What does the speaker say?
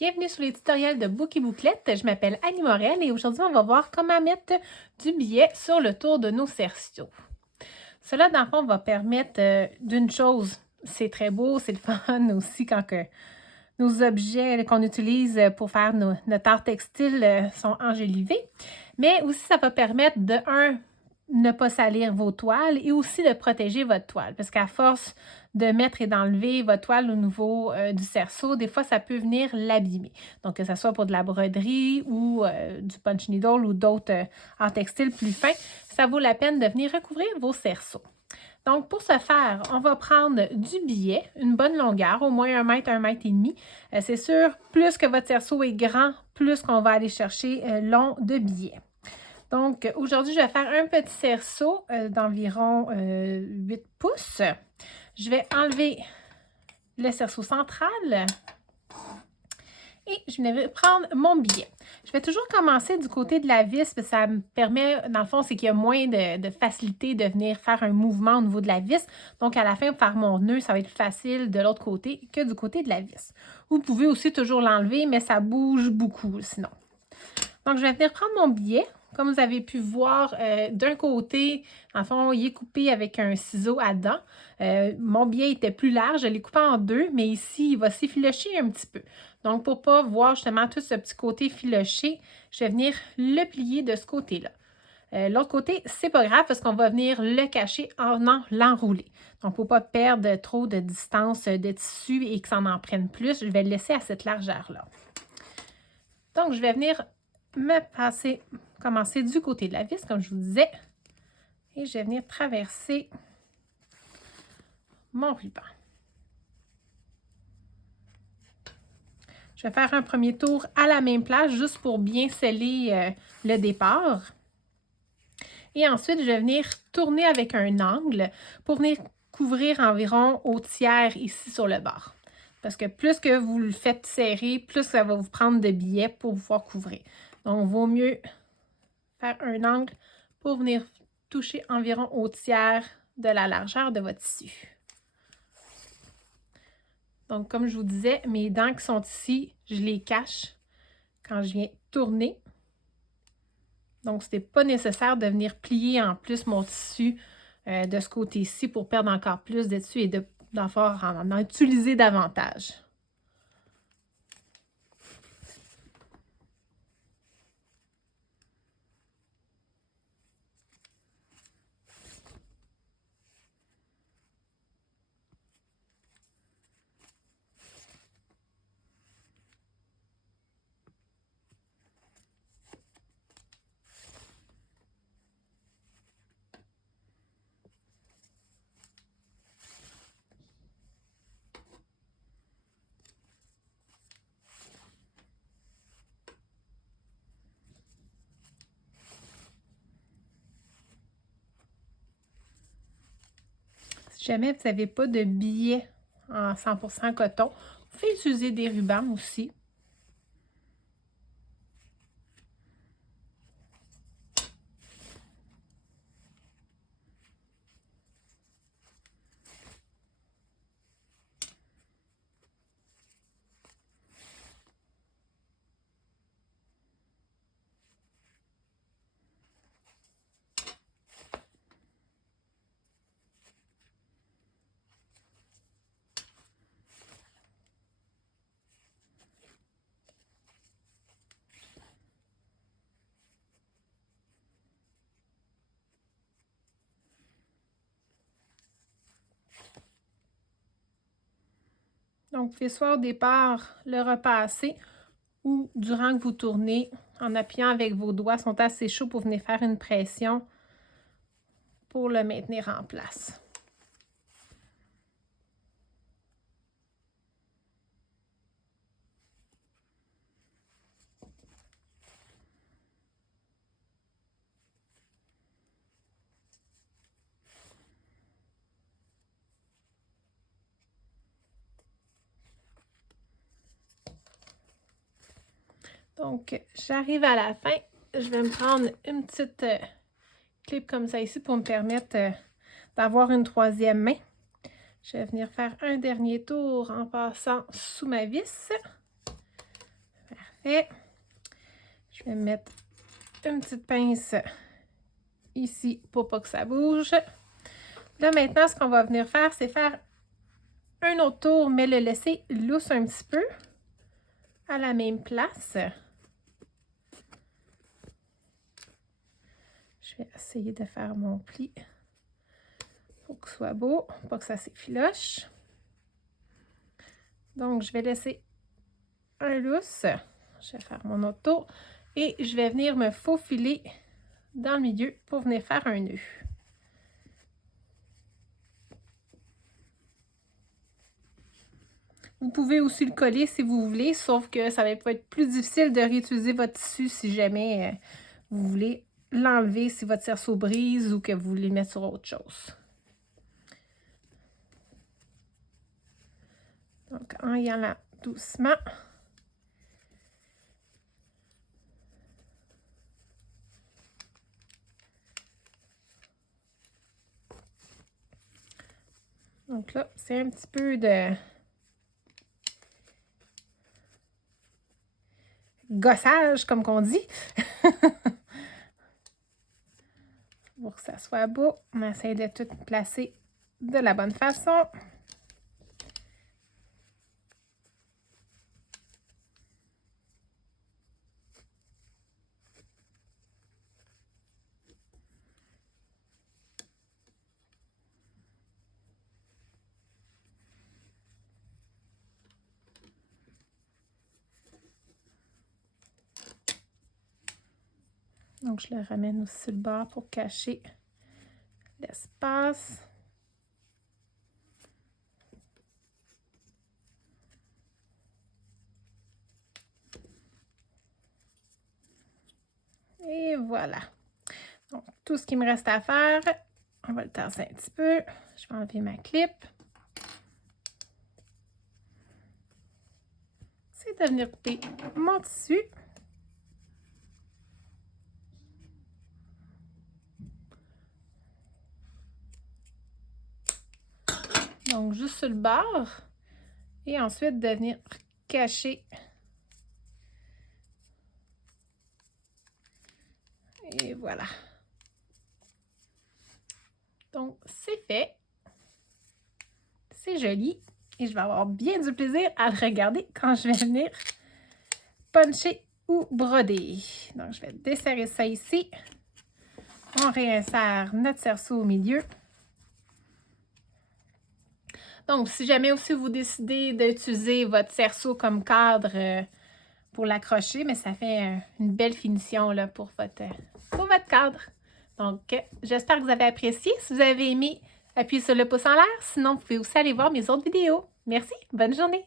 Bienvenue sur les tutoriels de Book et Bouclette. Je m'appelle Annie Morel et aujourd'hui, on va voir comment mettre du billet sur le tour de nos cerceaux. Cela, dans le fond, va permettre d'une chose, c'est très beau, c'est le fun aussi quand nos objets qu'on utilise pour faire notre art textile sont enjolivés, mais aussi ça va permettre de, ne pas salir vos toiles et aussi de protéger votre toile. Parce qu'à force de mettre et d'enlever votre toile au niveau du cerceau, des fois, ça peut venir l'abîmer. Donc, que ce soit pour de la broderie ou du punch needle ou d'autres arts textiles plus fins, ça vaut la peine de venir recouvrir vos cerceaux. Donc, pour ce faire, on va prendre du billet, une bonne longueur, au moins 1 mètre, 1 mètre et demi. C'est sûr, plus que votre cerceau est grand, plus qu'on va aller chercher long de billet. Donc, aujourd'hui, je vais faire un petit cerceau d'environ 8 pouces. Je vais enlever le cerceau central et je vais prendre mon billet. Je vais toujours commencer du côté de la vis, parce que ça me permet, dans le fond, c'est qu'il y a moins de facilité de venir faire un mouvement au niveau de la vis. Donc, à la fin, pour faire mon nœud, ça va être plus facile de l'autre côté que du côté de la vis. Vous pouvez aussi toujours l'enlever, mais ça bouge beaucoup sinon. Donc, je vais venir prendre mon billet. Comme vous avez pu voir, d'un côté, en fond, il est coupé avec un ciseau à dents. Mon billet était plus large, je l'ai coupé en deux, mais ici, il va s'effilocher un petit peu. Donc, pour ne pas voir justement tout ce petit côté filoché, je vais venir le plier de ce côté-là. L'autre côté, c'est pas grave parce qu'on va venir le cacher en l'enrouler. Donc, pour ne pas perdre trop de distance de tissu et que ça en prenne plus, je vais le laisser à cette largeur-là. Donc, je vais venir commencer du côté de la vis, comme je vous disais. Et je vais venir traverser mon ruban. Je vais faire un premier tour à la même place, juste pour bien sceller le départ. Et ensuite, je vais venir tourner avec un angle pour venir couvrir environ au tiers ici sur le bord. Parce que plus que vous le faites serrer, plus ça va vous prendre de billets pour pouvoir couvrir. Donc, il vaut mieux faire un angle pour venir toucher environ au tiers de la largeur de votre tissu. Donc, comme je vous disais, mes dents qui sont ici, je les cache quand je viens tourner. Donc, ce n'est pas nécessaire de venir plier en plus mon tissu de ce côté-ci pour perdre encore plus de tissu et d'en utiliser davantage. Si jamais vous n'avez pas de billet en 100% coton, vous pouvez utiliser des rubans aussi. Donc, vous pouvez soit au départ le repasser ou durant que vous tournez, en appuyant avec vos doigts, sont assez chauds pour venir faire une pression pour le maintenir en place. Donc, j'arrive à la fin. Je vais me prendre une petite clip comme ça ici pour me permettre d'avoir une troisième main. Je vais venir faire un dernier tour en passant sous ma vis. Parfait. Je vais mettre une petite pince ici pour pas que ça bouge. Là, maintenant, ce qu'on va venir faire, c'est faire un autre tour, mais le laisser lousse un petit peu à la même place. Je vais essayer de faire mon pli pour que ce soit beau, pas que ça s'effiloche. Donc, je vais laisser un lousse. Je vais faire mon autre tour et je vais venir me faufiler dans le milieu pour venir faire un nœud. Vous pouvez aussi le coller si vous voulez, sauf que ça va être plus difficile de réutiliser votre tissu si jamais vous voulez l'enlever, si votre cerceau brise ou que vous voulez mettre sur autre chose. Donc, en y allant doucement. Donc là, c'est un petit peu de gossage, comme qu'on dit. Pour que ça soit beau, on essaie de tout placer de la bonne façon. Donc, je le ramène aussi sur le bord pour cacher l'espace. Et voilà. Donc, tout ce qu'il me reste à faire, on va le tasser un petit peu. Je vais enlever ma clip. C'est de venir couper mon tissu. Donc, juste sur le bord. Et ensuite, de venir cacher. Et voilà. Donc, c'est fait. C'est joli. Et je vais avoir bien du plaisir à le regarder quand je vais venir puncher ou broder. Donc, je vais desserrer ça ici. On réinsère notre cerceau au milieu. Donc, si jamais aussi vous décidez d'utiliser votre cerceau comme cadre pour l'accrocher, mais ça fait une belle finition là, pour votre cadre. Donc, j'espère que vous avez apprécié. Si vous avez aimé, appuyez sur le pouce en l'air. Sinon, vous pouvez aussi aller voir mes autres vidéos. Merci, bonne journée!